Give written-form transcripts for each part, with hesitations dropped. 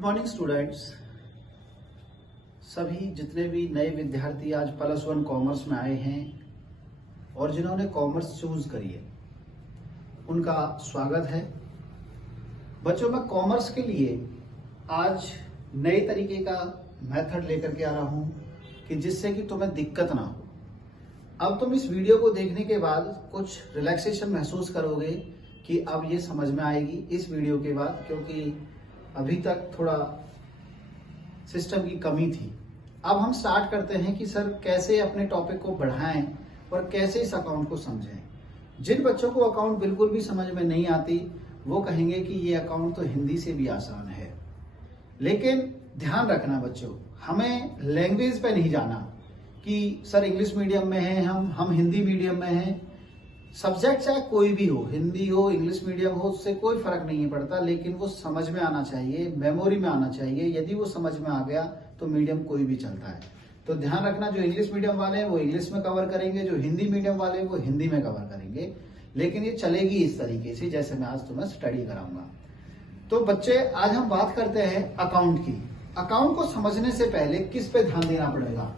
Good morning students. सभी जितने भी नए विद्यार्थी आज +1 कॉमर्स में आए हैं और जिन्होंने कॉमर्स चूज करी है उनका स्वागत है। बच्चों, मैं कॉमर्स के लिए आज नए तरीके का मेथड लेकर के आ रहा हूं कि जिससे कि तुम्हें दिक्कत ना हो। अब तुम इस वीडियो को देखने के बाद कुछ रिलैक्सेशन महसूस करोगे कि अब ये समझ में आएगी इस वीडियो के बाद, क्योंकि अभी तक थोड़ा सिस्टम की कमी थी। अब हम स्टार्ट करते हैं कि सर कैसे अपने टॉपिक को बढ़ाएं और कैसे इस अकाउंट को समझें। जिन बच्चों को अकाउंट बिल्कुल भी समझ में नहीं आती वो कहेंगे कि ये अकाउंट तो हिंदी से भी आसान है। लेकिन ध्यान रखना बच्चों, हमें लैंग्वेज पे नहीं जाना कि सर इंग्लिश मीडियम में है हम हिंदी मीडियम में हैं। सब्जेक्ट चाहे कोई भी हो, हिंदी हो इंग्लिश मीडियम हो, उससे कोई फर्क नहीं पड़ता, लेकिन वो समझ में आना चाहिए, मेमोरी में आना चाहिए। यदि वो समझ में आ गया तो मीडियम कोई भी चलता है। तो ध्यान रखना, जो इंग्लिश मीडियम वाले हैं वो इंग्लिश में कवर करेंगे, जो हिंदी मीडियम वाले हैं वो हिंदी में कवर करेंगे, लेकिन ये चलेगी इस तरीके से जैसे मैं आज तुम्हें स्टडी कराऊंगा। तो बच्चे, आज हम बात करते हैं अकाउंट की। अकाउंट को समझने से पहले किस पे ध्यान देना पड़ेगा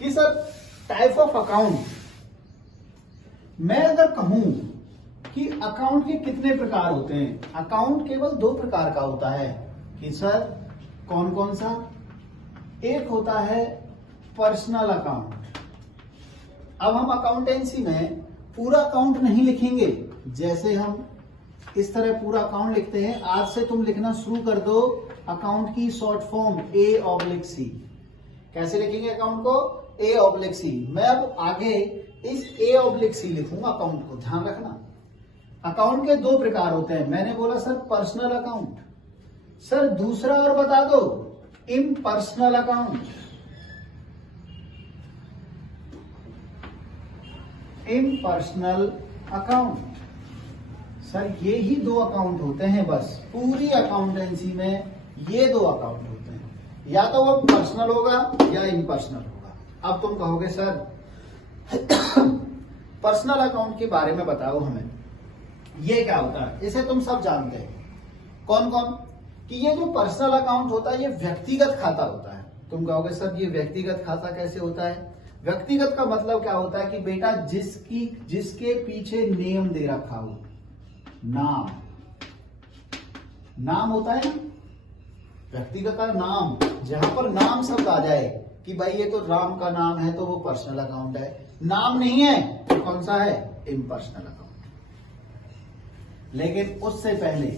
कि सर टाइप ऑफ अकाउंट, मैं अगर कहूं कि अकाउंट के कितने प्रकार होते हैं, अकाउंट केवल 2 प्रकार का होता है कि सर कौन कौन सा। एक होता है पर्सनल अकाउंट। अब हम अकाउंटेंसी में पूरा अकाउंट नहीं लिखेंगे, जैसे हम इस तरह पूरा अकाउंट लिखते हैं। आज से तुम लिखना शुरू कर दो अकाउंट की शॉर्ट फॉर्म A/C। कैसे लिखेंगे अकाउंट को? A/C। मैं अब आगे इस A/C लिखूंगा अकाउंट को, ध्यान रखना। अकाउंट के 2 प्रकार होते हैं। मैंने बोला सर पर्सनल अकाउंट, सर दूसरा और बता दो impersonal account. Impersonal account, sir ये ही 2 अकाउंट होते हैं बस पूरी अकाउंटेंसी में। ये 2 अकाउंट होते हैं, या तो वो पर्सनल होगा या इम्पर्सनल होगा। अब तुम कहोगे सर पर्सनल अकाउंट के बारे में बताओ हमें, ये क्या होता है? इसे तुम सब जानते हैं। कौन कौन? कि ये जो पर्सनल अकाउंट होता है ये व्यक्तिगत खाता होता है। तुम कहोगे सर ये व्यक्तिगत खाता कैसे होता है? व्यक्तिगत का मतलब क्या होता है कि बेटा जिसके पीछे नेम दे रखा हो, नाम होता है ना, व्यक्तिगत का नाम, जहां पर नाम शब्द आ जाए कि भाई ये तो राम का नाम है तो वो पर्सनल अकाउंट है, नाम नहीं है तो कौन सा है? Impersonal account. लेकिन उससे पहले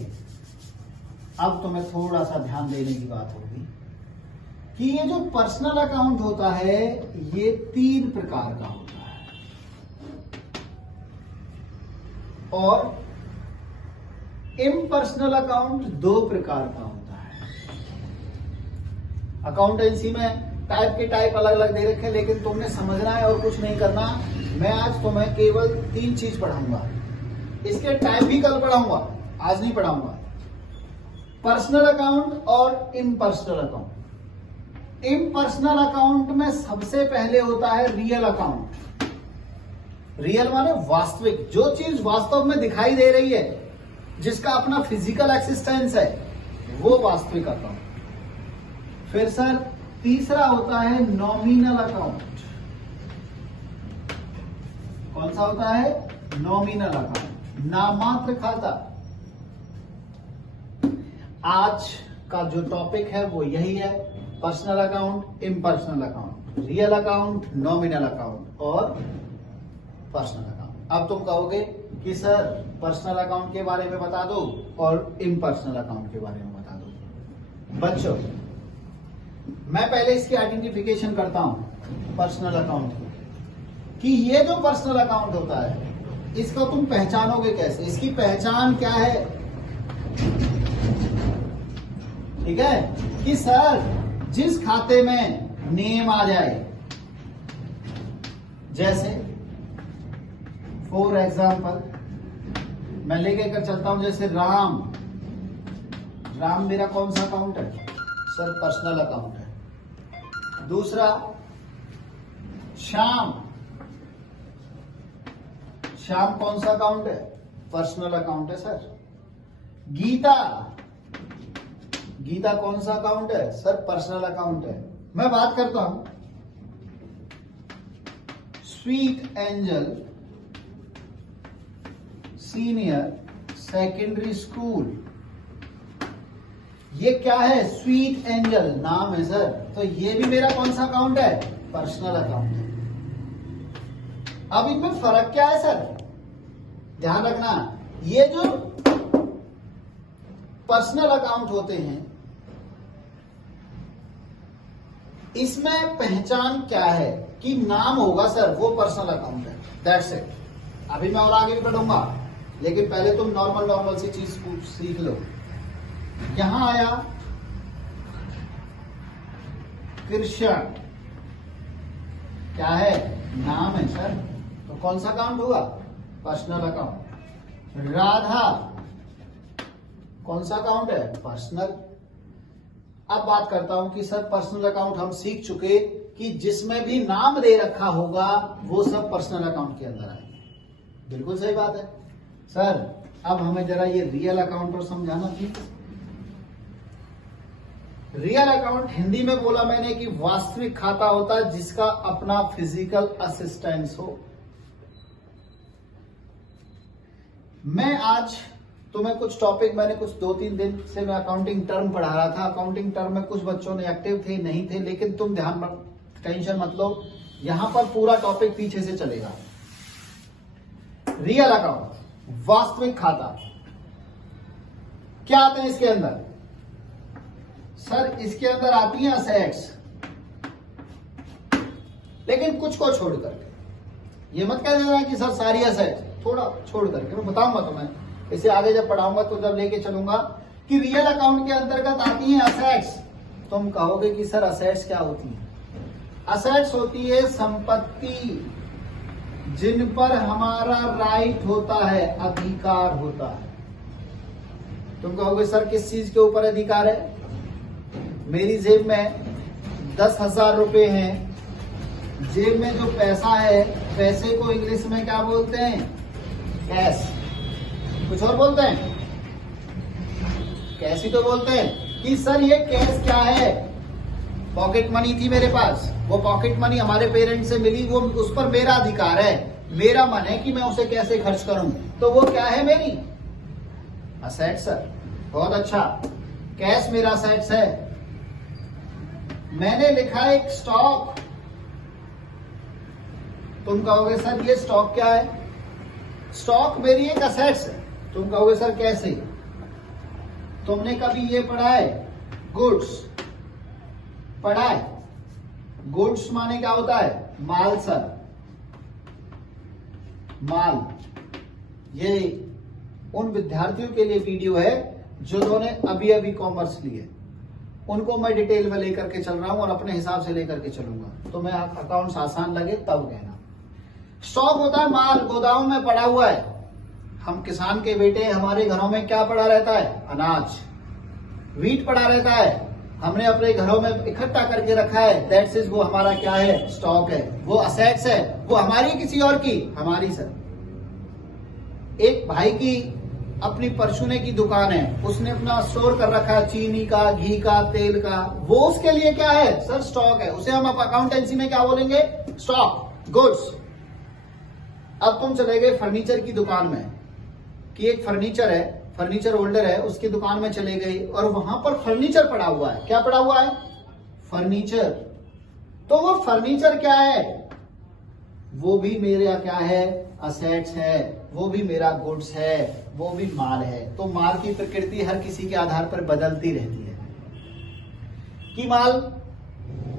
अब तुम्हें थोड़ा सा ध्यान देने की बात होगी कि ये जो पर्सनल अकाउंट होता है ये 3 प्रकार का होता है और इम्पर्सनल अकाउंट 2 प्रकार का होता है। अकाउंटेंसी में टाइप के टाइप अलग अलग दे रखे, लेकिन तुमने समझना है और कुछ नहीं करना। मैं आज तुम्हें केवल 3 चीज पढ़ाऊंगा, इसके टाइप भी कल पढ़ाऊंगा, आज नहीं पढ़ाऊंगा। पर्सनल अकाउंट और इम्पर्सनल अकाउंट। इम्पर्सनल अकाउंट में सबसे पहले होता है रियल अकाउंट। रियल माने वास्तविक, जो चीज वास्तव में दिखाई दे रही है, जिसका अपना फिजिकल एक्सिस्टेंस है, वो वास्तविक अकाउंट। फिर सर तीसरा होता है नॉमिनल अकाउंट। कौन सा होता है? नॉमिनल अकाउंट, नाममात्र खाता। आज का जो टॉपिक है वो यही है, personal account, impersonal account, real account, nominal account और पर्सनल अकाउंट। अब तुम कहोगे कि सर पर्सनल अकाउंट के बारे में बता दो और इम्पर्सनल अकाउंट के बारे में बता दो। बच्चों, मैं पहले इसकी आइडेंटिफिकेशन करता हूं पर्सनल अकाउंट की, कि ये जो पर्सनल अकाउंट होता है इसको तुम पहचानोगे कैसे? इसकी पहचान क्या है? ठीक है कि सर जिस खाते में नेम आ जाए, जैसे फॉर एग्जाम्पल मैं लेके कर चलता हूं, जैसे राम मेरा कौन सा अकाउंट है? सर पर्सनल अकाउंट है। दूसरा श्याम कौन सा अकाउंट है? पर्सनल अकाउंट है सर। गीता कौन सा अकाउंट है सर? पर्सनल अकाउंट है। मैं बात करता हूं sweet angel senior secondary school. ये क्या है? स्वीट एंजल नाम है सर। तो ये भी मेरा कौन सा अकाउंट है? पर्सनल अकाउंट है। अब इनमें फर्क क्या है सर? ध्यान रखना, ये जो पर्सनल अकाउंट होते हैं इसमें पहचान क्या है कि नाम होगा सर, वो पर्सनल अकाउंट है। That's it. अभी मैं और आगे भी बढ़ूंगा, लेकिन पहले तुम नॉर्मल सी चीज सीख लो। यहां आया कृष्ण, क्या है? नाम है सर, तो कौन सा अकाउंट होगा? Personal account. राधा कौन सा अकाउंट है? पर्सनल। अब बात करता हूं कि सर पर्सनल अकाउंट हम सीख चुके कि जिसमें भी नाम दे रखा होगा वो सब पर्सनल अकाउंट के अंदर आए। बिल्कुल सही बात है सर। अब हमें जरा ये रियल अकाउंट और समझाना थी। रियल अकाउंट हिंदी में बोला मैंने कि वास्तविक खाता होता है जिसका अपना फिजिकल असिस्टेंस हो। मैं आज तुम्हें कुछ टॉपिक, मैंने कुछ 2-3 दिन से मैं अकाउंटिंग टर्म पढ़ा रहा था। अकाउंटिंग टर्म में कुछ बच्चों ने एक्टिव थे, नहीं थे, लेकिन तुम टेंशन मत लो, यहां पर पूरा टॉपिक पीछे से चलेगा। रियल अकाउंट, वास्तविक खाता, क्या आते हैं इसके अंदर? सर इसके अंदर आती हैं असेट्स, लेकिन कुछ को छोड़ करके। ये मत कह देना कि सर सारी असेट्स, थोड़ा छोड़ करके। मैं बताऊंगा तुम्हें इसे आगे जब पढ़ाऊंगा तो जब लेके चलूंगा कि रियल अकाउंट के अंतर्गत आती हैं असेट्स। तुम कहोगे कि सर असेट्स क्या होती है? असेट्स होती है संपत्ति जिन पर हमारा राइट होता है, अधिकार होता है। तुम कहोगे सर किस चीज के ऊपर अधिकार है? मेरी जेब में 10,000 रुपए हैं। जेब में जो पैसा है, पैसे को इंग्लिश में क्या बोलते हैं? कैश। कुछ और बोलते हैं? कैश ही तो बोलते हैं कि सर ये कैश क्या है? पॉकेट मनी थी मेरे पास, वो पॉकेट मनी हमारे पेरेंट्स से मिली, वो उस पर मेरा अधिकार है, मेरा मन है कि मैं उसे कैसे खर्च करूं, तो वो क्या है? मेरी असेट्स सर। बहुत अच्छा, कैश मेरा असेट्स है। मैंने लिखा एक स्टॉक। तुम कहोगे सर ये स्टॉक क्या है? स्टॉक मेरी एक असेट्स है। तुम कहोगे सर कैसे? तुमने कभी ये पढ़ा है? गुड्स पढ़ा है? गुड्स माने क्या होता है? माल सर, माल। ये उन विद्यार्थियों के लिए वीडियो है जिन्होंने अभी अभी कॉमर्स ली है, उनको मैं डिटेल में लेकर के चल रहा हूं और अपने हिसाब से लेकर के चलूंगा। तो मैं अकाउंट्स आसान लगे तब कहना। स्टॉक होता है माल, गोदाम में पड़ा हुआ है। हम किसान के बेटे, हमारे घरों में क्या पड़ा रहता है? अनाज, व्हीट पड़ा रहता है, हमने अपने घरों में इकट्ठा करके रखा है। दैट्स इज, वो हमारा क्या है? स्टॉक है। वो असेट्स है। वो हमारी किसी और की? हमारी सर। एक भाई की अपनी परचूने की दुकान है, उसने अपना स्टोर कर रखा है चीनी का, घी का, तेल का, वो उसके लिए क्या है? सर स्टॉक है। उसे हम अकाउंटेंसी में क्या बोलेंगे? Stock, goods. अब तुम चले गए फर्नीचर की दुकान में कि एक फर्नीचर है, फर्नीचर होल्डर है, उसकी दुकान में चले गए और वहां पर फर्नीचर पड़ा हुआ है। क्या पड़ा हुआ है? फर्नीचर। तो वो फर्नीचर क्या है? वो भी मेरा क्या है? असेट्स है। वो भी मेरा गुड्स है, वो भी माल है। तो माल की प्रकृति हर किसी के आधार पर बदलती रहती है कि माल,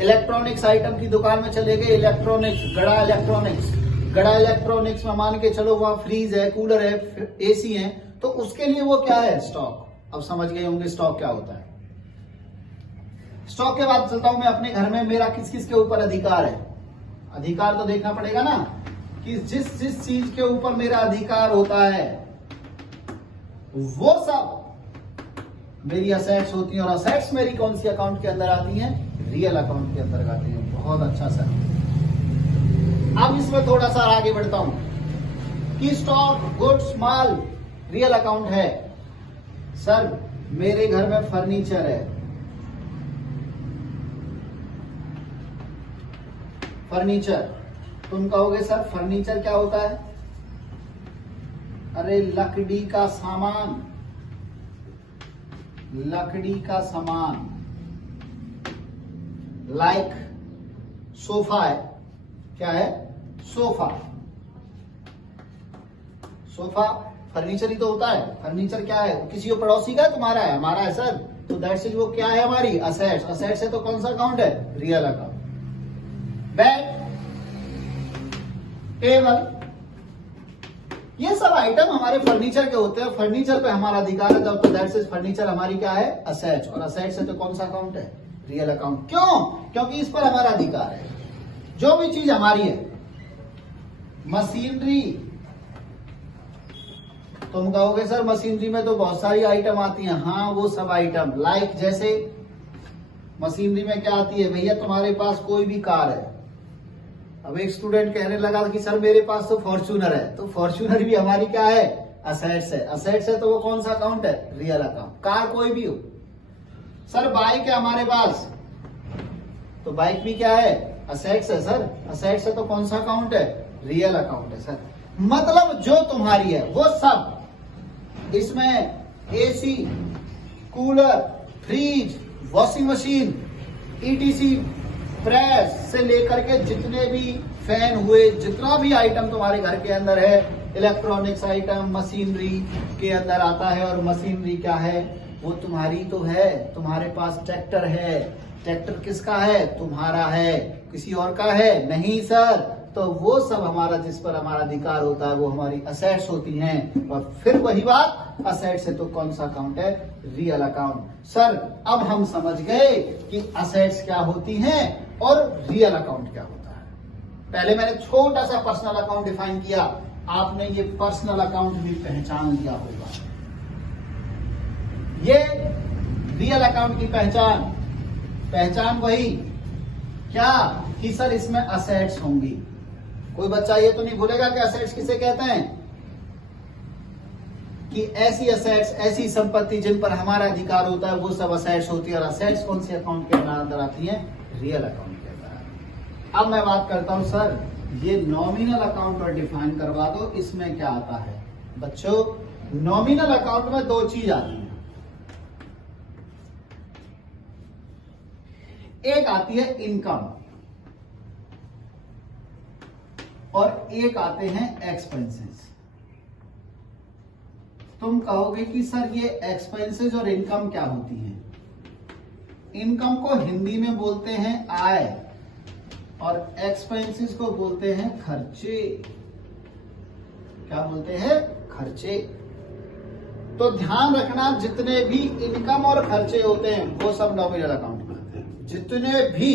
इलेक्ट्रॉनिक्स आइटम की दुकान में चले गए, इलेक्ट्रॉनिक्स, गड़ा इलेक्ट्रॉनिक्स, गड़ा इलेक्ट्रॉनिक्स में मान के चलो वहां फ्रीज है, कूलर है, एसी है, तो उसके लिए वो क्या है? स्टॉक। अब समझ गए होंगे स्टॉक क्या होता है। स्टॉक के बाद चलता हूं मैं अपने घर में, मेरा किस किस के ऊपर अधिकार है? अधिकार तो देखना पड़ेगा ना कि जिस जिस चीज के ऊपर मेरा अधिकार होता है वो सब मेरी असेट्स होती हैं। और असेट्स मेरी कौन सी अकाउंट के अंदर आती हैं? रियल अकाउंट के अंदर आती हैं। बहुत अच्छा सर। अब इसमें थोड़ा सा आगे बढ़ता हूं कि स्टॉक, गुड्स, माल रियल अकाउंट है। सर मेरे घर में फर्नीचर है, फर्नीचर। तुम कहोगे सर फर्नीचर क्या होता है? अरे लकड़ी का सामान, लकड़ी का सामान। लाइक सोफा है, क्या है? सोफा। सोफा फर्नीचर ही तो होता है। फर्नीचर क्या है? किसी को पड़ोसी का है, तुम्हारा है, हमारा है सर, तो दैट्स इज वो क्या है हमारी असेट्स। असेट्स है तो कौन सा अकाउंट है? Real account. बेड, टेबल, ये सब आइटम हमारे फर्नीचर के होते हैं। फर्नीचर पे हमारा अधिकार है तो दैट्स इज फर्नीचर हमारी क्या है? असेट्स। और असेट्स है तो कौन सा अकाउंट है? Real account. क्यों? क्योंकि इस पर हमारा अधिकार है। जो भी चीज हमारी है, मशीनरी, तुम कहोगे सर मशीनरी में तो बहुत सारी आइटम आती हैं। हाँ, वो सब आइटम लाइक जैसे मशीनरी में क्या आती है भैया? तुम्हारे पास कोई भी कार है। अब एक स्टूडेंट कहने लगा कि सर मेरे पास तो फॉर्च्यूनर है, तो फॉर्च्यूनर भी हमारी क्या है? असेट्स है। असेट्स है तो वो कौन सा अकाउंट है? Real account. कार कोई भी हो। सर बाइक है हमारे पास, तो बाइक भी क्या है? असेट्स है सर। असेट्स है तो कौन सा अकाउंट है? रियल अकाउंट है सर। मतलब जो तुम्हारी है वो सब, इसमें AC, cooler, fridge, washing machine, etc, press से लेकर के जितने भी फैन हुए, जितना भी आइटम तुम्हारे घर के अंदर है, इलेक्ट्रॉनिक्स आइटम मशीनरी के अंदर आता है। और मशीनरी क्या है? वो तुम्हारी तो है। तुम्हारे पास ट्रैक्टर है, ट्रैक्टर किसका है? तुम्हारा है। किसी और का है? नहीं सर। तो वो सब हमारा, जिस पर हमारा अधिकार होता है, वो हमारी असेट्स होती हैं। और फिर वही बात, असेट्स है तो कौन सा अकाउंट है? Real account. सर अब हम समझ गए कि असेट्स क्या होती हैं और रियल अकाउंट क्या होता है। पहले मैंने छोटा सा पर्सनल अकाउंट डिफाइन किया, आपने ये पर्सनल अकाउंट भी पहचान लिया होगा। ये रियल अकाउंट की पहचान वही क्या कि सर इसमें असेट्स होंगी। कोई बच्चा ये तो नहीं भूलेगा कि असेट्स किसे कहते हैं? कि ऐसी असेट्स, ऐसी संपत्ति जिन पर हमारा अधिकार होता है, वो सब असेट्स होती है। और असेट्स कौन से अकाउंट के अंदर आती है? रियल अकाउंट के अंदर। अब मैं बात करता हूं सर, ये नॉमिनल अकाउंट और डिफाइन करवा दो, इसमें क्या आता है? बच्चों, नॉमिनल अकाउंट में दो चीज आती है। एक आती है इनकम और एक आते हैं एक्सपेंसेस। तुम कहोगे कि सर ये एक्सपेंसेस और इनकम क्या होती है? इनकम को हिंदी में बोलते हैं आय और एक्सपेंसेस को बोलते हैं खर्चे। क्या बोलते हैं? खर्चे। तो ध्यान रखना, जितने भी इनकम और खर्चे होते हैं वो सब नॉमिनल अकाउंट में आते हैं। जितने भी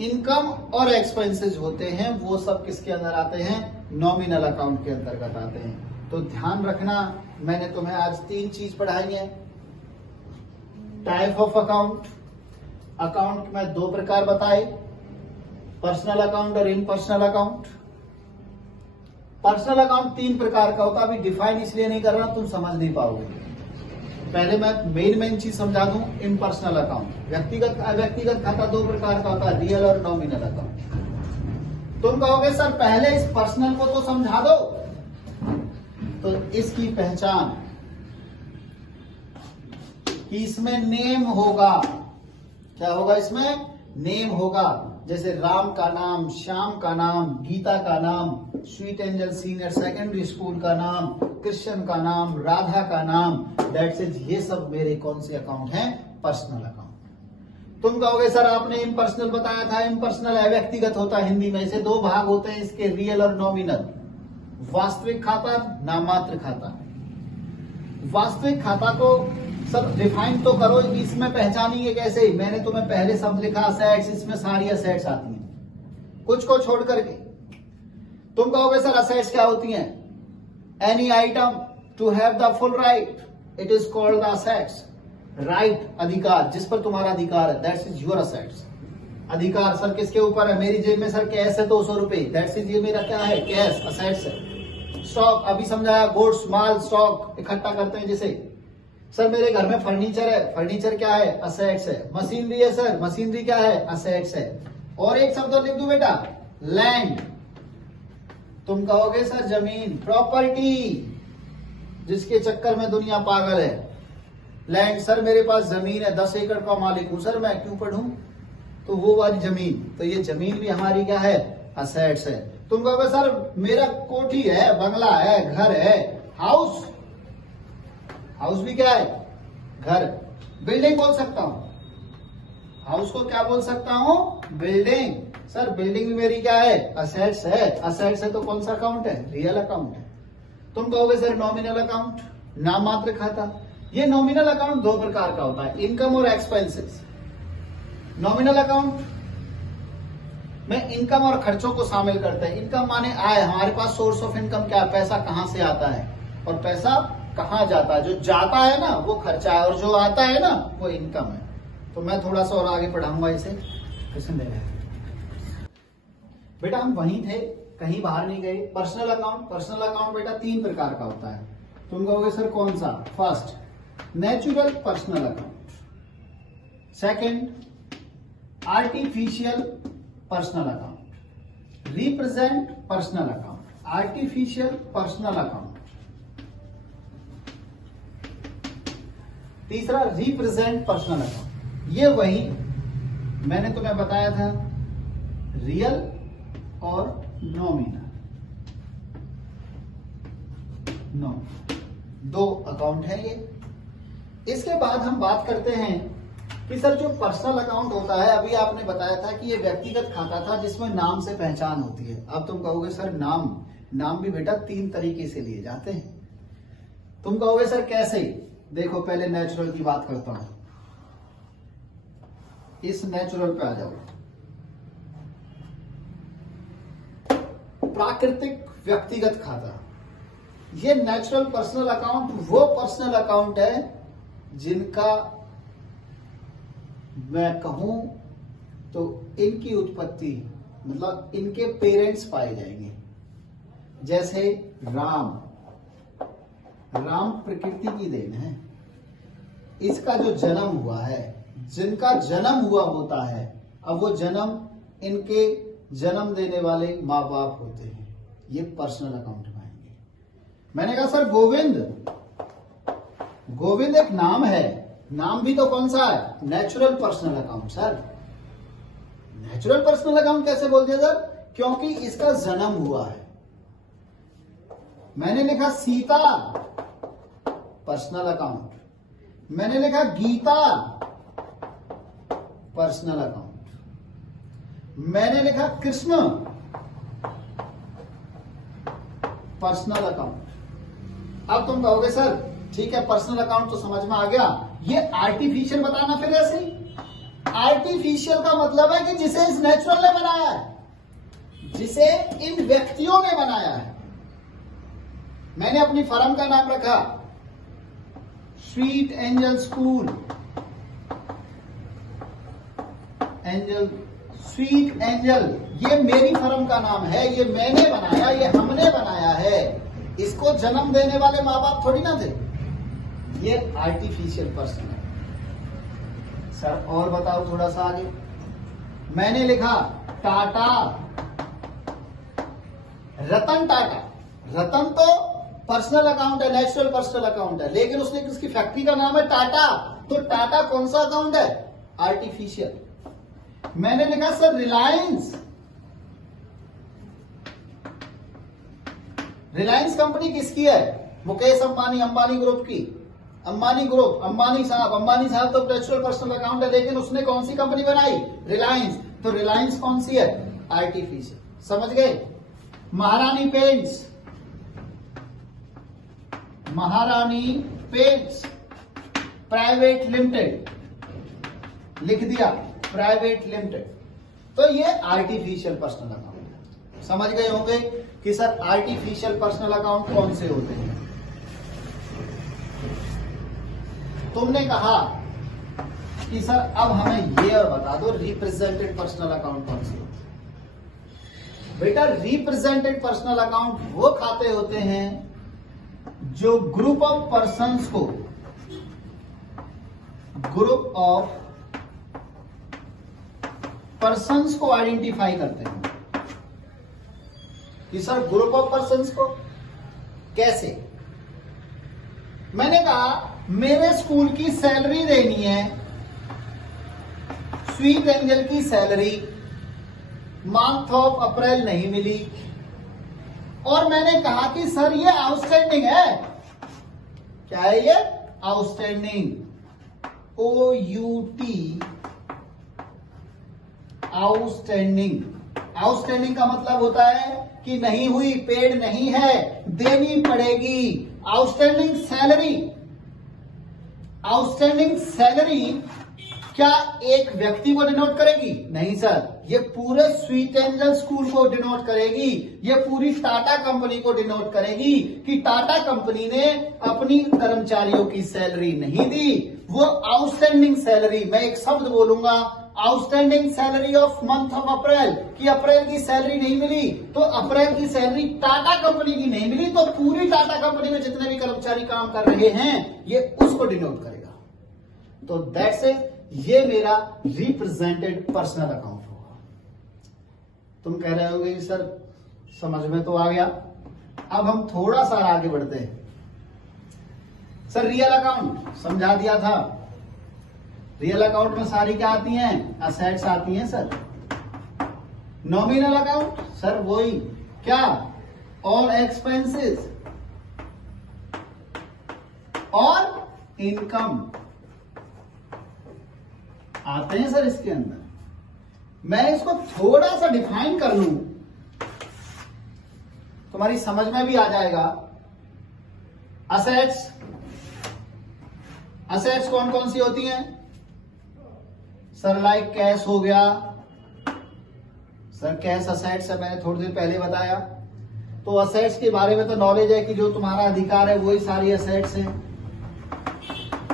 इनकम और एक्सपेंसेस होते हैं वो सब किसके अंदर आते हैं? नॉमिनल अकाउंट के अंतर्गत आते हैं। तो ध्यान रखना, मैंने तुम्हें आज 3 चीज पढ़ाई है। टाइप ऑफ अकाउंट, अकाउंट में 2 प्रकार बताए, पर्सनल अकाउंट और इम्पर्सनल अकाउंट। पर्सनल अकाउंट 3 प्रकार का होता है। अभी डिफाइन इसलिए नहीं कर रहा, तुम समझ नहीं पाओगे। पहले मैं मेन चीज समझा दूं। इम्पर्सनल अकाउंट, व्यक्तिगत खाता 2 प्रकार का होता है, रियल और नॉमिनल अकाउंट। तुम कहोगे सर पहले इस पर्सनल को तो समझा दो। तो इसकी पहचान कि इसमें नेम होगा। क्या होगा? इसमें नेम होगा। जैसे राम का नाम, श्याम का नाम, गीता का नाम, sweet angel senior secondary school का नाम, कृष्ण का नाम, राधा का नाम, दैट्स इट। ये सब मेरे कौन से अकाउंट हैं? Personal account. तुम कहोगे सर आपने इम्पर्सनल बताया था। इम्पर्सनल है, व्यक्तिगत होता है। हिंदी में इसे 2 भाग होते हैं इसके, रियल और नॉमिनल। वास्तविक खाता, नाममात्र खाता। वास्तविक खाता को सब डिफाइन तो करो, इसमें पहचानिए कैसे? मैंने तुम्हें पहले शब्द लिखा असेट्स, इसमें सारी असेट्स आती हैं, कुछ को छोड़ करके। तुम कहोगे सर असेट्स क्या होती हैं? Any item to have the full right, it is called the assets. Right, अधिकार, जिस पर तुम्हारा अधिकार है, दैट्स इज योर असेट्स। अधिकार सर किसके ऊपर है? मेरी जेब में सर कैश है 200 रुपए, दैट्स इज, ये मेरा क्या है? कैश, असेट्स है। स्टॉक, अभी समझाया, गुड्स, माल, स्टॉक इकट्ठा करते हैं जिसे। सर मेरे घर में फर्नीचर है, फर्नीचर क्या है? असेट्स है। मशीनरी है सर, मशीनरी क्या है? असेट्स है। और एक शब्द और लिख दूं बेटा, लैंड। तुम कहोगे सर जमीन, प्रॉपर्टी, जिसके चक्कर में दुनिया पागल है। लैंड, सर मेरे पास जमीन है, 10 एकड़ का मालिक हूं सर मैं, क्यों पढ़ूं? तो वो वाली जमीन, तो ये जमीन भी हमारी क्या है? असेट्स है। तुम कहोगे सर मेरा कोठी है, बंगला है, घर है, हाउस, हाउस भी क्या है? घर। बिल्डिंग बोल सकता हूं, हाउस को क्या बोल सकता हूं? बिल्डिंग। सर बिल्डिंग भी मेरी क्या है? असेट्स है। असेट्स है तो कौन सा अकाउंट है? रियल अकाउंट है। तुम कहोगे सर नॉमिनल अकाउंट, नाम मात्र खाता। ये नॉमिनल अकाउंट दो प्रकार का होता है, इनकम और एक्सपेंसेस। नॉमिनल अकाउंट में इनकम और खर्चों को शामिल करते हैं। इनकम माने आय, हमारे पास सोर्स ऑफ इनकम क्या है? पैसा कहां से आता है और पैसा कहां जाता है। जो जाता है ना वो खर्चा है और जो आता है ना वो इनकम है। तो मैं थोड़ा सा और आगे पढ़ाऊंगा इसे। क्वेश्चन देना है बेटा, हम वहीं थे, कहीं बाहर नहीं गए। पर्सनल अकाउंट, पर्सनल अकाउंट बेटा 3 प्रकार का होता है। तुम कहोगे सर कौन सा? First, natural personal account. Second, artificial personal account. Represent personal account, artificial personal account. तीसरा, रिप्रेजेंट पर्सनल अकाउंट। ये वही मैंने तुम्हें बताया था, रियल और नॉमिनल, दो अकाउंट है ये। इसके बाद हम बात करते हैं कि सर जो पर्सनल अकाउंट होता है, अभी आपने बताया था कि ये व्यक्तिगत खाता था जिसमें नाम से पहचान होती है। अब तुम कहोगे सर नाम भी बेटा 3 तरीके से लिए जाते हैं। तुम कहोगे सर कैसे? देखो पहले नेचुरल की बात करता हूं, इस नेचुरल पे आ जाओ। प्राकृतिक व्यक्तिगत खाता, ये नेचुरल पर्सनल अकाउंट वो पर्सनल अकाउंट है जिनका मैं कहूं तो इनकी उत्पत्ति मतलब इनके पेरेंट्स पाए जाएंगे। जैसे राम प्रकृति की देन है, इसका जो जन्म हुआ है, जिनका जन्म हुआ होता है, अब वो जन्म इनके जन्म देने वाले माँ बाप होते हैं, ये पर्सनल अकाउंट में आएंगे। मैंने कहा सर गोविंद एक नाम है, नाम भी तो कौन सा है? Natural personal account. Sir natural personal account कैसे बोल दिया सर? क्योंकि इसका जन्म हुआ है। मैंने लिखा सीता, पर्सनल अकाउंट। मैंने लिखा गीता, पर्सनल अकाउंट। मैंने लिखा कृष्ण, पर्सनल अकाउंट। अब तुम कहोगे सर ठीक है पर्सनल अकाउंट तो समझ में आ गया, ये आर्टिफिशियल बताना फिर ऐसे ही। आर्टिफिशियल का मतलब है कि जिसे इस नेचुरल ने बनाया है, जिसे इन व्यक्तियों ने बनाया है। मैंने अपनी फर्म का नाम रखा sweet angel school, sweet angel, ये मेरी फर्म का नाम है, ये मैंने बनाया, ये हमने बनाया है। इसको जन्म देने वाले माँ बाप थोड़ी ना थे, ये आर्टिफिशियल पर्सन है। सर और बताओ थोड़ा सा आगे। मैंने लिखा टाटा, रतन टाटा। रतन तो पर्सनल अकाउंट है, नेचुरल पर्सनल अकाउंट है, लेकिन उसने किसकी फैक्ट्री का नाम है टाटा, तो टाटा कौन सा अकाउंट है? आर्टिफिशियल। मैंने लिखा सर रिलायंस, रिलायंस कंपनी किसकी है? मुकेश अंबानी, अंबानी ग्रुप की। अंबानी ग्रुप, अंबानी साहब तो नेचुरल पर्सनल अकाउंट है, लेकिन उसने कौन सी कंपनी बनाई? रिलायंस। तो रिलायंस कौन सी है? आर्टिफिशियल। समझ गए? महारानी पेंट्स, महारानी पेंट्स प्राइवेट लिमिटेड, लिख दिया प्राइवेट लिमिटेड। तो ये आर्टिफिशियल पर्सनल अकाउंट है। समझ गए होंगे कि सर आर्टिफिशियल पर्सनल अकाउंट कौन से होते हैं। तुमने कहा कि सर अब हमें ये और बता दो रिप्रेजेंटेड पर्सनल अकाउंट कौन से होते हैं। बेटा रिप्रेजेंटेड पर्सनल अकाउंट वो खाते होते हैं जो ग्रुप ऑफ पर्संस को, ग्रुप ऑफ पर्सन्स को आइडेंटिफाई करते हैं कि सर ग्रुप ऑफ पर्सन्स को कैसे। मैंने कहा मेरे स्कूल की सैलरी देनी है, स्वीट एंजल की सैलरी मंथ ऑफ अप्रैल नहीं मिली, और मैंने कहा कि सर ये आउटस्टैंडिंग है। क्या है ये? Outstanding, OUT, outstanding. आउटस्टैंडिंग का मतलब होता है कि नहीं हुई, पेड नहीं है, देनी पड़ेगी। आउटस्टैंडिंग सैलरी, आउटस्टैंडिंग सैलरी क्या एक व्यक्ति को डिनोट करेगी? नहीं सर, ये पूरे स्वीट एंजल स्कूल को डिनोट करेगी, ये पूरी टाटा कंपनी को डिनोट करेगी कि टाटा कंपनी ने अपनी कर्मचारियों की सैलरी नहीं दी, वो आउटस्टैंडिंग सैलरी, मैं एक शब्द बोलूंगा, outstanding salary of month of April, कि अप्रैल की सैलरी नहीं मिली, तो अप्रैल की सैलरी टाटा कंपनी की नहीं मिली, तो पूरी टाटा कंपनी में जितने भी कर्मचारी काम कर रहे हैं ये उसको डिनोट करेगा। तो दैट्स इट, ये मेरा रिप्रेजेंटेड पर्सनल अकाउंट होगा। तुम कह रहे होगे कि सर समझ में तो आ गया, अब हम थोड़ा सा आगे बढ़ते हैं। सर रियल अकाउंट समझा दिया था, रियल अकाउंट में सारी क्या आती हैं? असेट्स आती हैं सर। नॉमिनल अकाउंट सर वही, क्या? ऑल एक्सपेंसेस और इनकम आते हैं सर इसके अंदर। मैं इसको थोड़ा सा डिफाइन कर लूं, तुम्हारी समझ में भी आ जाएगा। असेट्स, असेट्स कौन कौन सी होती हैं सर? लाइक कैश हो गया सर, कैश असेट्स है, मैंने थोड़ी देर पहले बताया। तो असेट्स के बारे में तो नॉलेज है कि जो तुम्हारा अधिकार है वही सारी असेट्स हैं।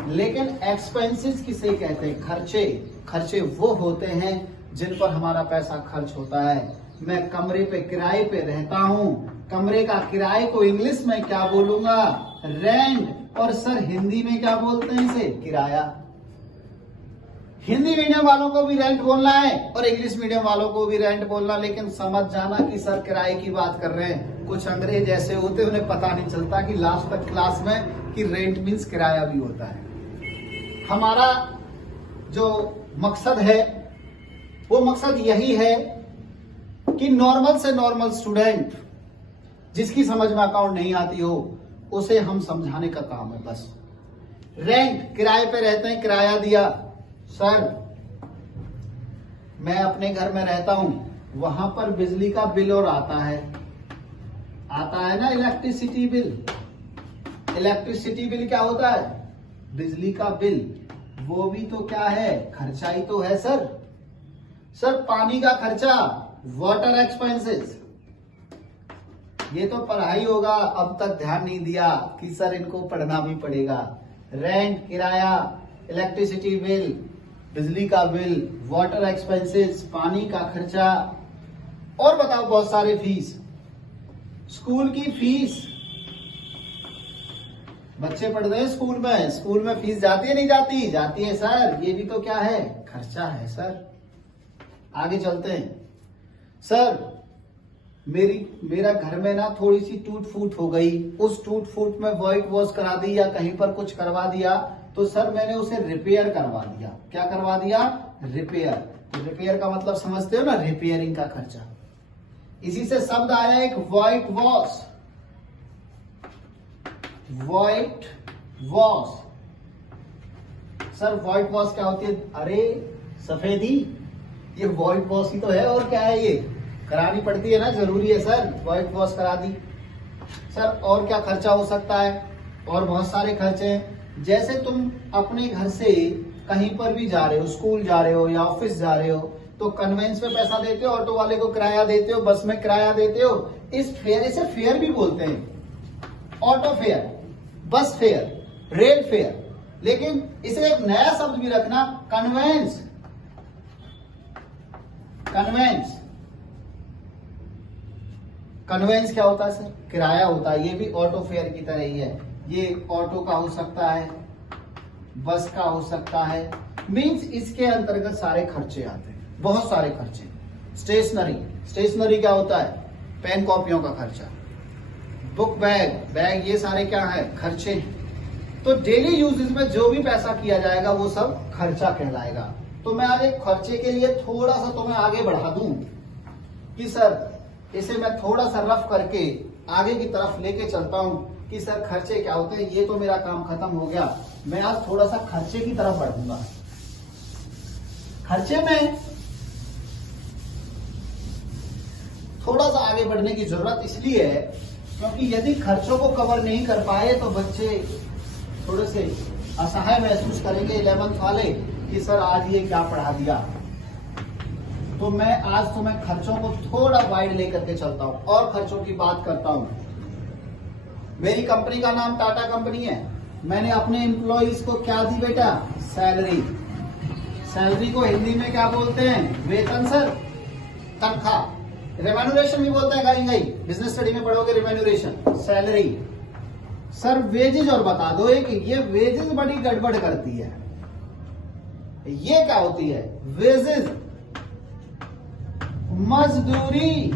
लेकिन एक्सपेंसेस किसे कहते हैं? खर्चे। खर्चे वो होते हैं जिन पर हमारा पैसा खर्च होता है। मैं कमरे पे किराए पे रहता हूं, कमरे का किराए को इंग्लिश में क्या बोलूंगा? रेंट। और सर हिंदी में क्या बोलते हैं इसे? किराया। हिंदी मीडियम वालों को भी रेंट बोलना है और इंग्लिश मीडियम वालों को भी रेंट बोलना, लेकिन समझ जाना कि सर किराए की बात कर रहे हैं। कुछ अंग्रेज ऐसे होते उन्हें पता नहीं चलता कि लास्ट तक क्लास में कि रेंट मीन्स किराया भी होता है। हमारा जो मकसद है वो मकसद यही है कि नॉर्मल से नॉर्मल स्टूडेंट जिसकी समझ में अकाउंट नहीं आती हो उसे हम समझाने का काम है बस। रेंट, किराए पे रहते हैं, किराया दिया। सर मैं अपने घर में रहता हूं, वहां पर बिजली का बिल और आता है ना इलेक्ट्रिसिटी बिल। इलेक्ट्रिसिटी बिल क्या होता है? बिजली का बिल। वो भी तो क्या है? खर्चा ही तो है सर। सर पानी का खर्चा, वाटर एक्सपेंसेस, ये तो पढ़ाई होगा, अब तक ध्यान नहीं दिया कि सर इनको पढ़ना भी पड़ेगा। रेंट, किराया, इलेक्ट्रिसिटी बिल, बिजली का बिल, वाटर एक्सपेंसेस, पानी का खर्चा, और बताओ बहुत सारे फीस। स्कूल की फीस, बच्चे पढ़ते हैं स्कूल में फीस जाती है नहीं जाती? जाती है सर। ये भी तो क्या है? खर्चा है सर। आगे चलते हैं। सर मेरा घर में ना थोड़ी सी टूट फूट हो गई, उस टूट फूट में व्हाइट वॉश करा दी या कहीं पर कुछ करवा दिया, तो सर मैंने उसे रिपेयर करवा दिया। क्या करवा दिया? रिपेयर। तो रिपेयर का मतलब समझते हो ना, रिपेयरिंग का खर्चा। इसी से शब्द आया एक white wash. White wash. Sir white wash क्या होती है? अरे सफेदी, ये व्हाइट वॉश ही तो है, और क्या है? ये करानी पड़ती है ना, जरूरी है सर, व्हाइट वॉश करा दी। सर और क्या खर्चा हो सकता है? और बहुत सारे खर्चे हैं। जैसे तुम अपने घर से कहीं पर भी जा रहे हो, स्कूल जा रहे हो या ऑफिस जा रहे हो, तो कन्वेंस में पैसा देते हो, ऑटो वाले को किराया देते हो, बस में किराया देते हो। इस फेयर, इसे फेयर भी बोलते हैं। ऑटो फेयर, बस फेयर, रेल फेयर। लेकिन इसे एक नया शब्द भी रखना, कन्वेंस। कन्वेंस, कन्वेंस क्या होता है सर? किराया होता है। ये भी ऑटो फेयर की तरह ही है। ये ऑटो का हो सकता है, बस का हो सकता है, मीन्स इसके अंतर्गत सारे खर्चे आते हैं। बहुत सारे खर्चे। स्टेशनरी, स्टेशनरी क्या होता है? पेन कॉपियों का खर्चा, बुक बैग, ये सारे क्या है? खर्चे। तो डेली यूजेस में जो भी पैसा किया जाएगा वो सब खर्चा कहलाएगा। तो मैं आज एक खर्चे के लिए थोड़ा सा तुम्हें आगे बढ़ा दूं कि सर इसे मैं थोड़ा सा रफ करके आगे की तरफ लेके चलता हूं कि सर खर्चे क्या होते हैं। ये तो मेरा काम खत्म हो गया, मैं आज थोड़ा सा खर्चे की तरफ बढ़ूंगा। खर्चे में थोड़ा सा आगे बढ़ने की जरूरत इसलिए है क्योंकि यदि खर्चों को कवर नहीं कर पाए तो बच्चे थोड़े से असहाय महसूस करेंगे 11th वाले कि सर आज ये क्या पढ़ा दिया। तो मैं आज तुम्हें खर्चों को थोड़ा वाइड लेकर के चलता हूं और खर्चों की बात करता हूं। मेरी कंपनी का नाम टाटा कंपनी है। मैंने अपने एम्प्लॉइज को क्या दी बेटा? सैलरी। सैलरी को हिंदी में क्या बोलते हैं? वेतन सर, तनख्वाह। रेम्यूनरेशन भी बोलते हैं कहीं कहीं, बिजनेस स्टडी में पढ़ोगे रेम्यूनरेशन। सैलरी सर, वेजेज और बता दो एक, ये वेजेज बड़ी गड़बड़ करती है। ये क्या होती है? वेजेज मजदूरी।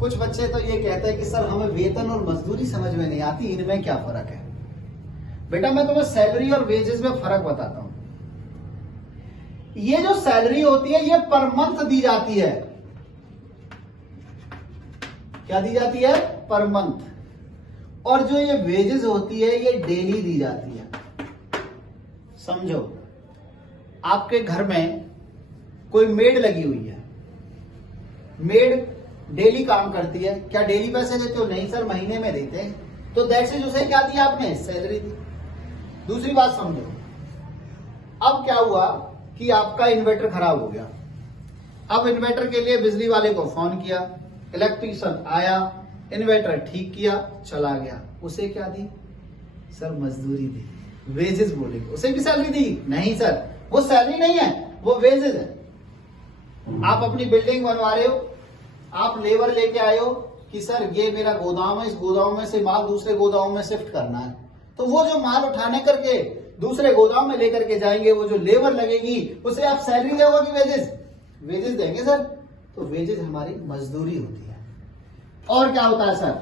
कुछ बच्चे तो ये कहते हैं कि सर हमें वेतन और मजदूरी समझ में नहीं आती, इनमें क्या फर्क है? बेटा मैं तुम्हें सैलरी और वेजेस में फर्क बताता हूं। ये जो सैलरी होती है ये पर मंथ दी जाती है। क्या दी जाती है? Per month. और जो ये वेजेस होती है ये डेली दी जाती है। समझो, आपके घर में कोई मेड लगी हुई है, मेड डेली काम करती है। क्या डेली पैसे देते हो? नहीं सर, महीने में देते हैं। तो दैट्स इट, उसे क्या दिया आपने? सैलरी दी। दूसरी बात समझो, अब क्या हुआ कि आपका इन्वर्टर खराब हो गया। अब इन्वर्टर के लिए बिजली वाले को फोन किया, इलेक्ट्रीशियन आया, इन्वर्टर ठीक किया, चला गया। उसे क्या दी? सर मजदूरी दी, वेजेस बोले। उसे भी सैलरी दी? नहीं सर, वो सैलरी नहीं है, वो वेजेस है। आप अपनी बिल्डिंग बनवा रहे हो, आप लेबर लेके आए हो कि सर ये मेरा गोदाम है, इस गोदाम में से माल दूसरे गोदाम में शिफ्ट करना है। तो वो जो माल उठाने करके दूसरे गोदाम में लेकर के जाएंगे, वो जो लेबर लगेगी उसे आप सैलरी दोगे कि वेजेस? वेजेस देंगे सर। तो वेजेस हमारी मजदूरी होती है। और क्या होता है सर?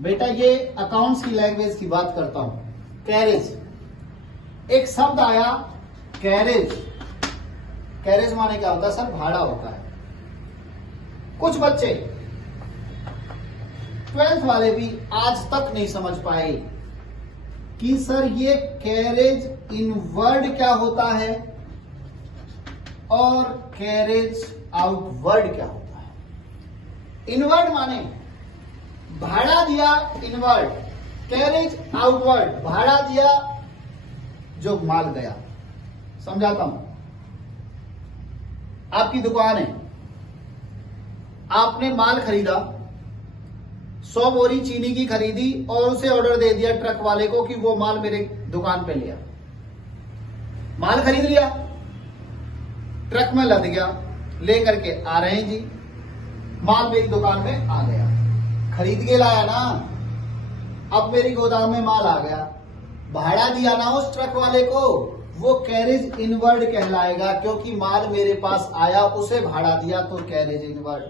बेटा ये अकाउंट्स की लैंग्वेज की बात करता हूं। कैरेज, एक शब्द आया कैरेज। कैरेज माने क्या होता है सर? भाड़ा होता है। कुछ बच्चे 12th वाले भी आज तक नहीं समझ पाए कि सर ये कैरेज इन वर्ड क्या होता है और कैरेज आउटवर्ड क्या होता है। इनवर्ड माने भाड़ा दिया, इनवर्ड। कैरेज आउटवर्ड, भाड़ा दिया जो माल गया। समझाता हूं। आपकी दुकान है, आपने माल खरीदा, 100 बोरी चीनी की खरीदी और उसे ऑर्डर दे दिया ट्रक वाले को कि वो माल मेरे दुकान पे लिया। माल खरीद लिया, ट्रक में लद गया, लेकर के आ रहे हैं जी, माल मेरी दुकान में आ गया। खरीद के लाया ना, अब मेरी गोदाम में माल आ गया, भाड़ा दिया ना उस ट्रक वाले को, वो कैरेज इनवर्ड कहलाएगा क्योंकि माल मेरे पास आया, उसे भाड़ा दिया, तो कैरेज इनवर्ड।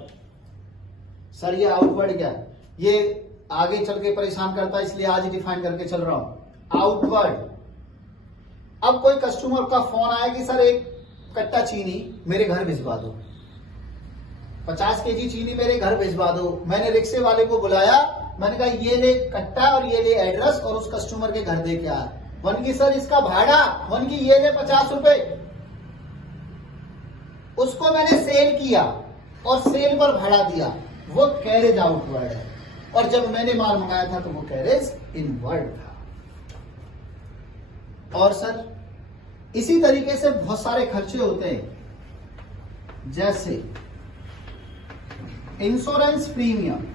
सर ये आउटवर्ड क्या है? ये आगे चल के परेशान करता है, इसलिए आज ही डिफाइन करके चल रहा हूं। आउटवर्ड। अब कोई कस्टमर का फोन आया कि सर एक कट्टा चीनी मेरे घर भिजवा दो, 50 केजी चीनी मेरे घर भिजवा दो। मैंने रिक्शे वाले को बुलाया, मैंने कहा ये ले कट्टा और ये ले एड्रेस और उस कस्टमर के घर दे के आ। वन की सर इसका भाड़ा, वन की ये ले 50 रुपए। उसको मैंने सेल किया और सेल पर भाड़ा दिया, वो कैरेज आउटवर्ड है। और जब मैंने माल मंगाया था तो वो कैरेज इनवर्ड था। और सर इसी तरीके से बहुत सारे खर्चे होते हैं, जैसे इंश्योरेंस प्रीमियम।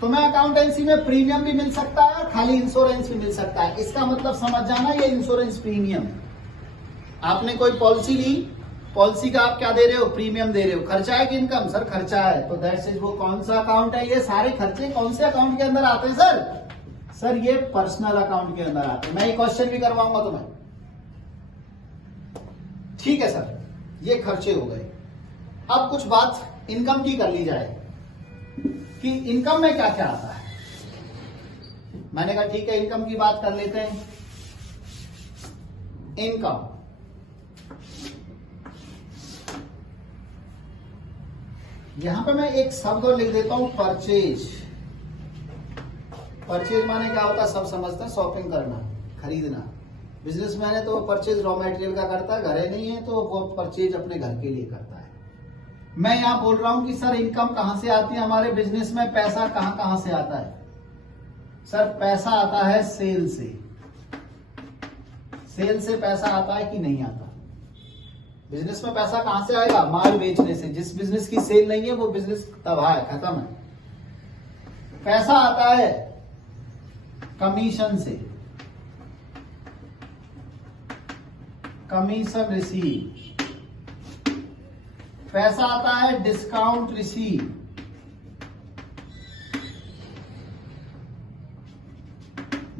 तुम्हें अकाउंटेंसी में प्रीमियम भी मिल सकता है और खाली इंश्योरेंस भी मिल सकता है। इसका मतलब समझ जाना, ये इंश्योरेंस प्रीमियम। आपने कोई पॉलिसी ली, पॉलिसी का आप क्या दे रहे हो? प्रीमियम दे रहे हो। खर्चा है कि इनकम? सर खर्चा है। तो दैट्स इज वो कौन सा अकाउंट है? ये सारे खर्चे कौन से अकाउंट के अंदर आते हैं सर? सर ये पर्सनल अकाउंट के अंदर आते हैं। मैं ये क्वेश्चन भी करवाऊंगा तुम्हें, ठीक है सर, ये खर्चे हो गए। अब कुछ बात इनकम की कर ली जाए कि इनकम में क्या क्या आता है। मैंने कहा ठीक है, इनकम की बात कर लेते हैं। इनकम, यहां पे मैं एक शब्द और लिख देता हूं, परचेज। परचेज माने क्या होता है, सब समझते हैं, शॉपिंग करना, खरीदना। बिजनेसमैन है तो वो परचेज रॉ मटेरियल का करता है, घरे नहीं है तो वो परचेज अपने घर के लिए करता है। मैं यहां बोल रहा हूं कि सर इनकम कहां से आती है हमारे बिजनेस में, पैसा कहां कहां से आता है। सर पैसा आता है सेल से। सेल से पैसा आता है कि नहीं आता। बिजनेस में पैसा कहां से आएगा, माल बेचने से। जिस बिजनेस की सेल नहीं है वो बिजनेस तबाह है, खत्म है। पैसा आता है कमीशन से, कमीशन रिसीव। पैसा आता है डिस्काउंट रिसीव।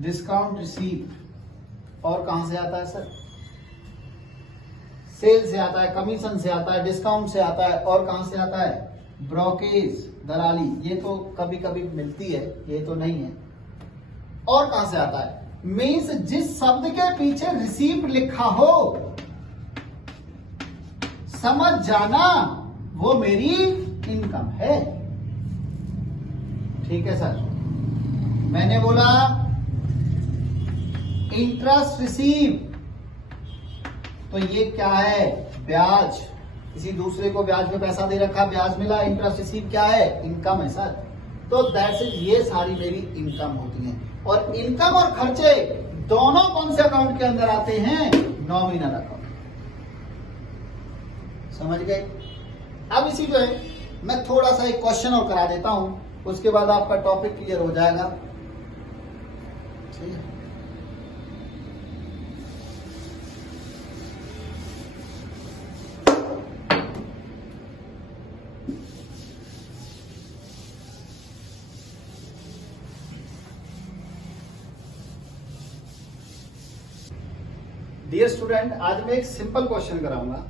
Discount receive. और कहां से आता है सर, सेल से आता है, कमीशन से आता है, डिस्काउंट से आता है। और कहां से आता है, ब्रोकेज, दलाली। ये तो कभी कभी मिलती है, ये तो नहीं है। और कहां से आता है, मीन्स जिस शब्द के पीछे रिसीप्ट लिखा हो, समझ जाना वो मेरी इनकम है। ठीक है सर, मैंने बोला इंटरेस्ट रिसीव, तो ये क्या है, ब्याज। किसी दूसरे को ब्याज में पैसा दे रखा, ब्याज मिला, इंटरेस्ट रिसीव क्या है, इनकम है सर। तो दैट्स इट, ये सारी मेरी इनकम होती है। और इनकम और खर्चे दोनों कौन से अकाउंट के अंदर आते हैं, नॉमिनल अकाउंट। समझ गए। अब इसी पे मैं थोड़ा सा एक क्वेश्चन और करा देता हूं, उसके बाद आपका टॉपिक क्लियर हो जाएगा। ठीक है, डियर स्टूडेंट, आज मैं एक सिंपल क्वेश्चन कराऊंगा।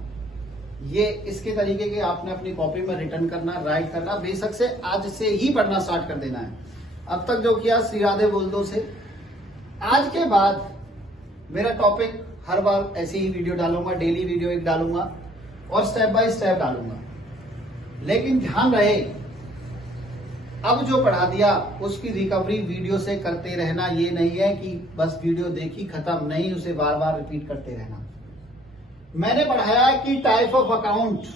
ये इसके तरीके के आपने अपनी कॉपी में रिटर्न करना, राइट करना, बेशक से आज से ही पढ़ना स्टार्ट कर देना है। अब तक जो किया सिरादे बोल दो से। आज के बाद मेरा टॉपिक हर बार ऐसी ही वीडियो डालूंगा, डेली वीडियो एक डालूंगा और स्टेप बाय स्टेप डालूंगा। लेकिन ध्यान रहे, अब जो पढ़ा दिया उसकी रिकवरी वीडियो से करते रहना। ये नहीं है कि बस वीडियो देखी खत्म, नहीं, उसे बार बार रिपीट करते रहना। मैंने पढ़ाया कि टाइप ऑफ अकाउंट,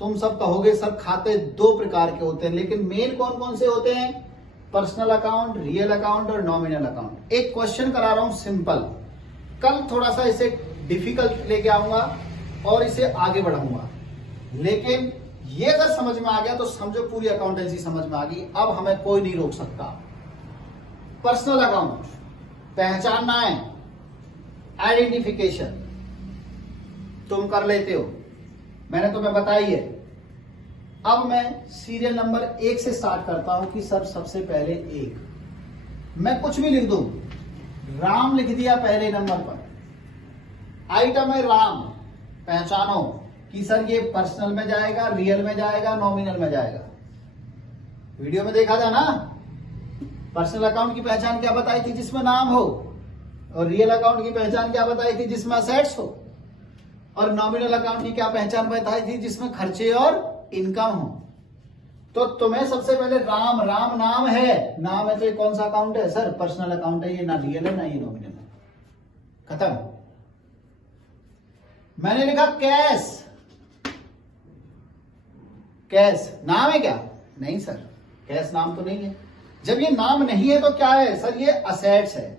तुम सब कहोगे सर खाते दो प्रकार के होते हैं, लेकिन मेन कौन कौन से होते हैं, पर्सनल अकाउंट, रियल अकाउंट और नॉमिनल अकाउंट। एक क्वेश्चन करा रहा हूं सिंपल, कल थोड़ा सा इसे डिफिकल्ट लेके आऊंगा और इसे आगे बढ़ाऊंगा। लेकिन ये अगर समझ में आ गया तो समझो पूरी अकाउंटेंसी समझ में आ गई। अब हमें कोई नहीं रोक सकता। पर्सनल अकाउंट, पहचानना है, आइडेंटिफिकेशन तुम कर लेते हो, मैंने तुम्हें बताई है। अब मैं सीरियल नंबर 1 से स्टार्ट करता हूं कि सर सबसे पहले 1, मैं कुछ भी लिख दूं, राम लिख दिया पहले नंबर पर। आइटम है राम, पहचानो कि सर ये पर्सनल में जाएगा, रियल में जाएगा, नॉमिनल में जाएगा। वीडियो में देखा था ना, पर्सनल अकाउंट की पहचान क्या बताई थी, जिसमें नाम हो, और रियल अकाउंट की पहचान क्या बताई थी, जिसमें असेट्स हो, और नॉमिनल अकाउंट की क्या पहचान बताई थी, जिसमें खर्चे और इनकम हो। तो तुम्हें सबसे पहले राम, राम नाम है, नाम है तो ये कौन सा अकाउंट है सर, पर्सनल अकाउंट है। ये ना रियल है ना ये नॉमिनल है, खत्म। मैंने लिखा कैश, कैश नाम है क्या, नहीं सर, कैश नाम तो नहीं है। जब ये नाम नहीं है तो क्या है सर, ये असेट्स है।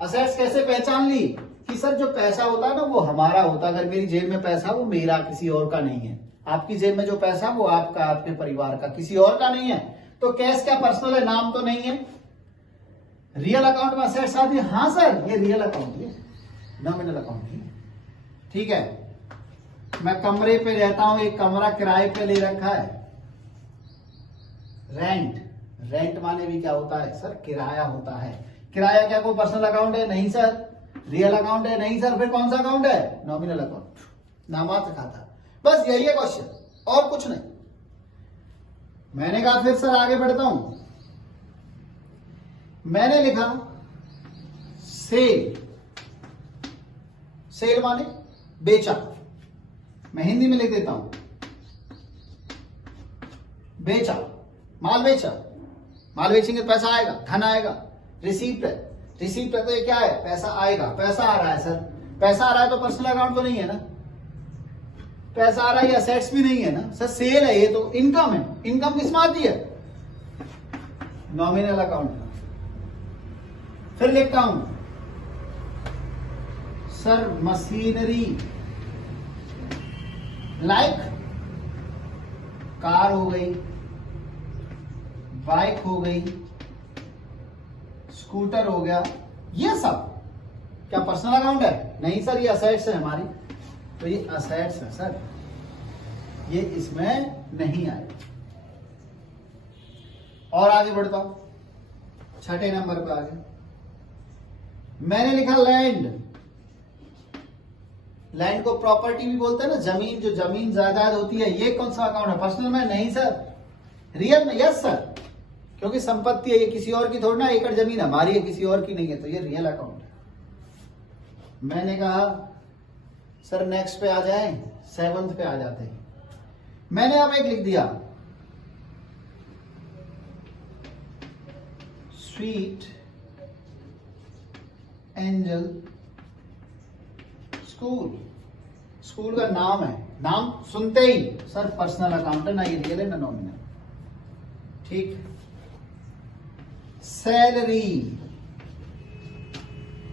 असेट्स कैसे पहचान ली कि सर जो पैसा होता है ना वो हमारा होता है। अगर मेरी जेब में पैसा, वो मेरा, किसी और का नहीं है। आपकी जेब में जो पैसा वो आपका, आपके परिवार का, किसी और का नहीं है। तो कैश क्या पर्सनल है, नाम तो नहीं है। रियल अकाउंट में असेट्स आती है, हाँ सर ये रियल अकाउंट है, नॉमिनल अकाउंट है। ठीक है, मैं कमरे पे रहता हूं, एक कमरा किराए पे ले रखा है, रेंट। रेंट माने भी क्या होता है सर, किराया होता है। किराया क्या कोई पर्सनल अकाउंट है, नहीं सर। रियल अकाउंट है, नहीं सर। फिर कौन सा अकाउंट है, नॉमिनल अकाउंट। नामात्र खाता, बस यही है क्वेश्चन और कुछ नहीं। मैंने कहा फिर सर आगे बढ़ता हूं, मैंने लिखा सेल, सेल माने बेचा, मैं हिंदी में लिख देता हूं बेचा, माल बेचा, माल बेचेंगे तो पैसा आएगा, धन आएगा। रिसीप्ट है, रिसीप्ट है तो ये क्या है, पैसा आएगा, पैसा आ रहा है सर, पैसा आ रहा है तो पर्सनल अकाउंट तो नहीं है ना, पैसा आ रहा है, असेट्स भी नहीं है ना सर, सेल है ये तो इनकम है, इनकम किस में आती है, नॉमिनल अकाउंट में। फिर लिखता हूं सर मशीनरी, लाइक कार हो गई, बाइक हो गई, स्कूटर हो गया, ये सब क्या पर्सनल अकाउंट है, नहीं सर ये असेट्स है हमारी, तो ये असेट्स है सर, ये इसमें नहीं आए। और आगे बढ़ता हूं, छठे नंबर पे आगे मैंने लिखा लैंड, लैंड को प्रॉपर्टी भी बोलते हैं ना, जमीन, जो जमीन जायदाद होती है, ये कौन सा अकाउंट है, पर्सनल में नहीं सर, रियल में यस सर, क्योंकि संपत्ति है ये, किसी और की थोड़ी ना, एकड़ जमीन हमारी है किसी और की नहीं है, तो ये रियल अकाउंट है। मैंने कहा सर नेक्स्ट पे आ जाए, 7th पे आ जाते हैं, मैंने अब एक लिख दिया स्वीट एंजल स्कूल, स्कूल का नाम है, नाम सुनते ही सर पर्सनल अकाउंट है ना, ये रियल है ना नॉमिनल, ठीक। सैलरी,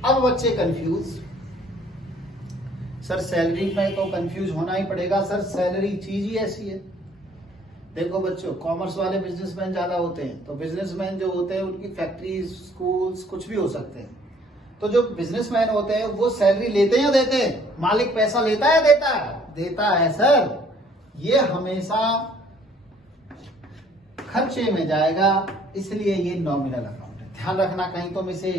अब बच्चे कंफ्यूज, सर सैलरी में तो कंफ्यूज होना ही पड़ेगा सर, सैलरी चीज ही ऐसी है। देखो बच्चों, कॉमर्स वाले बिजनेसमैन ज्यादा होते हैं, तो बिजनेसमैन जो होते हैं उनकी फैक्ट्रीज, स्कूल्स कुछ भी हो सकते हैं, तो जो बिजनेसमैन होते हैं वो सैलरी लेते हैं या देते हैं, मालिक पैसा लेता है देता है, देता है सर, ये हमेशा खर्चे में जाएगा, इसलिए ये नॉमिनल अकाउंट है। ध्यान रखना, कहीं तो इसे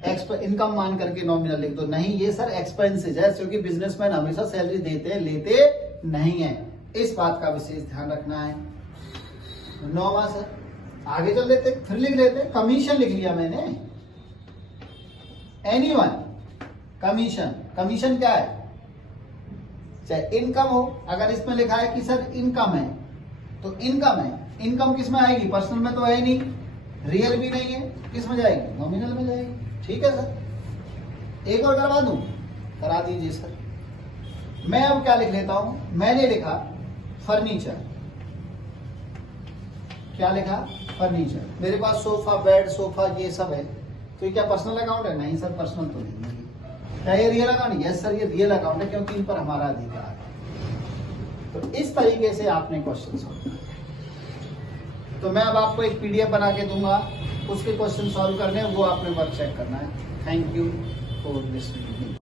इनकम मान करके नॉमिनल लिख दो, नहीं ये सर एक्सपेंसेस है, क्योंकि बिजनेसमैन हमेशा सैलरी देते हैं, लेते नहीं है, इस बात का विशेष ध्यान रखना है। 9वां सर, आगे चल लेते, फिर लिख लेते, कमीशन लिख लिया मैंने, एनीवन, कमीशन, कमीशन क्या है, चाहे इनकम हो, अगर इसमें लिखा है कि सर इनकम है तो इनकम है, इनकम किस में आएगी, पर्सनल में तो है नहीं, रियल भी नहीं है, किस में जाएगी, नॉमिनल में जाएगी, ठीक है सर। एक और करवा दूं, करा दीजिए सर। मैं अब क्या लिख लेता हूं, मैंने लिखा फर्नीचर, क्या लिखा, फर्नीचर, मेरे पास सोफा, बेड, सोफा ये सब है, तो ये क्या पर्सनल अकाउंट है, नहीं सर पर्सनल तो नहीं है। क्या ये रियल अकाउंट, यस सर ये रियल अकाउंट है, क्योंकि इन पर हमारा अधिकार है। तो इस तरीके से आपने क्वेश्चन सॉल्व करना है। तो मैं अब आपको एक PDF बना के दूंगा, उसके क्वेश्चन सॉल्व करने हैं, वो आपने वर्क चेक करना है। Thank you for listening.